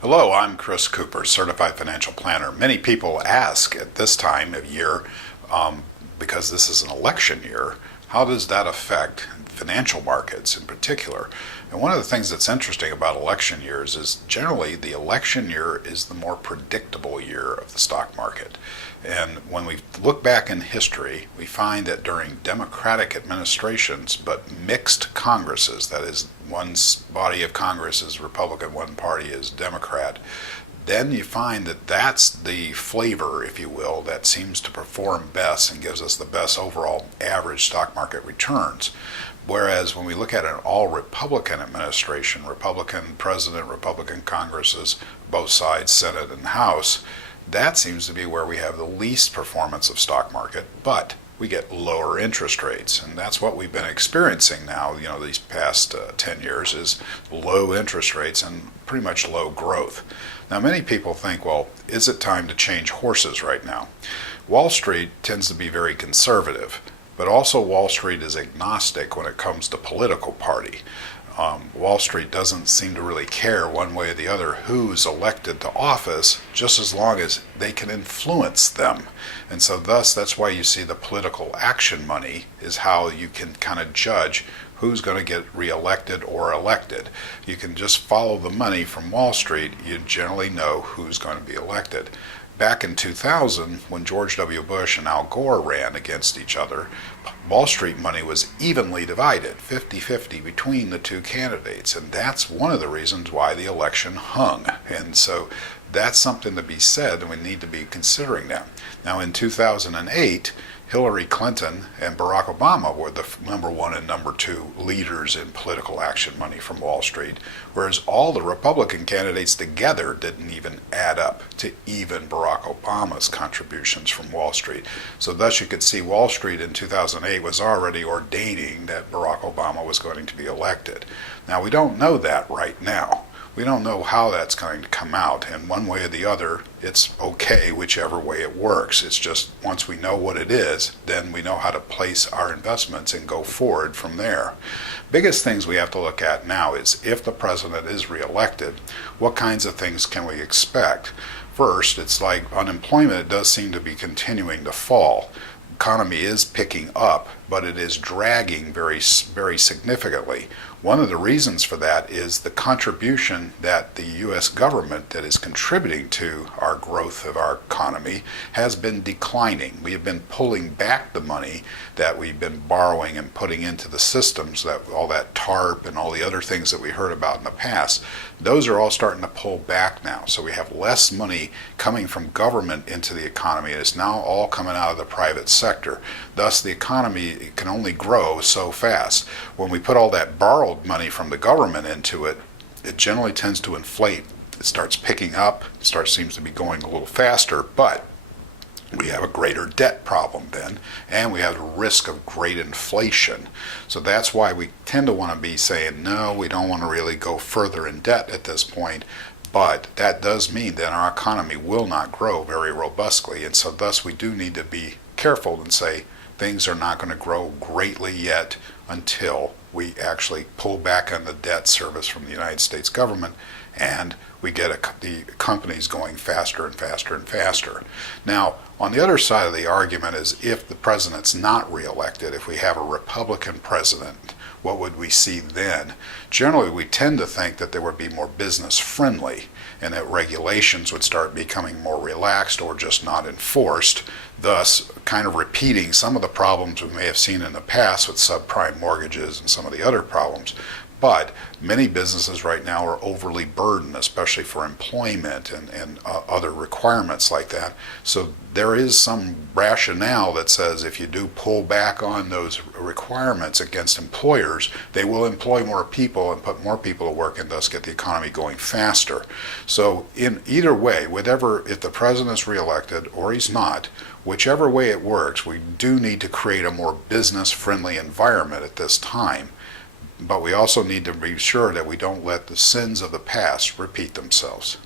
Hello, I'm Chris Cooper, Certified Financial Planner. Many people ask at this time of year, because this is an election year, how does that affect financial markets in particular? And one of the things that's interesting about election years is generally the election year is the more predictable year of the stock market. And when we look back in history, we find that during Democratic administrations, but mixed Congresses, that is, one body of Congress is Republican, one party is Democrat, then you find that that's the flavor, if you will, that seems to perform best and gives us the best overall average stock market returns. Whereas when we look at an all-Republican administration, Republican president, Republican Congresses, both sides, Senate and House, that seems to be where we have the least performance of stock market, but we get lower interest rates. And that's what we've been experiencing now, these past 10 years is low interest rates and pretty much low growth. Now, many people think, well, is it time to change horses right now? Wall Street tends to be very conservative, but also Wall Street is agnostic when it comes to political party. Wall Street doesn't seem to really care one way or the other who's elected to office, just as long as they can influence them. And so thus, that's why you see the political action money is how you can kind of judge who's going to get reelected or elected. You can just follow the money from Wall Street, you generally know who's going to be elected. Back in 2000, when George W. Bush and Al Gore ran against each other, Wall Street money was evenly divided, 50-50 between the two candidates, and that's one of the reasons why the election hung. And so that's something to be said, and we need to be considering that. Now, in 2008, Hillary Clinton and Barack Obama were the number one and number two leaders in political action money from Wall Street, whereas all the Republican candidates together didn't even add up to even Barack Obama's contributions from Wall Street. So thus you could see Wall Street in 2008 was already ordaining that Barack Obama was going to be elected. Now, we don't know that right now. We don't know how that's going to come out, and one way or the other, it's okay whichever way it works. It's just once we know what it is, then we know how to place our investments and go forward from there. Biggest things we have to look at now is if the president is reelected, what kinds of things can we expect? First, it's like unemployment, it does seem to be continuing to fall. Economy is picking up, but it is dragging very, very significantly. One of the reasons for that is the contribution that the U.S. government that is contributing to our growth of our economy has been declining. We have been pulling back the money that we've been borrowing and putting into the systems, that all that TARP and all the other things that we heard about in the past. Those are all starting to pull back now. So we have less money coming from government into the economy. It's now all coming out of the private sector. Thus, the economy can only grow so fast. When we put all that borrowed money from the government into it, it generally tends to inflate. It starts picking up, seems to be going a little faster, but we have a greater debt problem then, and we have the risk of great inflation. So that's why we tend to want to be saying, no, we don't want to really go further in debt at this point, but that does mean that our economy will not grow very robustly, and so thus we do need to be careful and say things are not going to grow greatly yet until we actually pull back on the debt service from the United States government and we get the companies going faster and faster and faster. Now, on the other side of the argument is if the president's not reelected, if we have a Republican president, what would we see then? Generally, we tend to think that there would be more business friendly and that regulations would start becoming more relaxed or just not enforced, thus kind of repeating some of the problems we may have seen in the past with subprime mortgages and some of the other problems. But many businesses right now are overly burdened, especially for employment and other requirements like that. So there is some rationale that says if you do pull back on those requirements against employers, they will employ more people and put more people to work and thus get the economy going faster. So in either way, if the president's reelected or he's not, whichever way it works, we do need to create a more business-friendly environment at this time. But we also need to be sure that we don't let the sins of the past repeat themselves.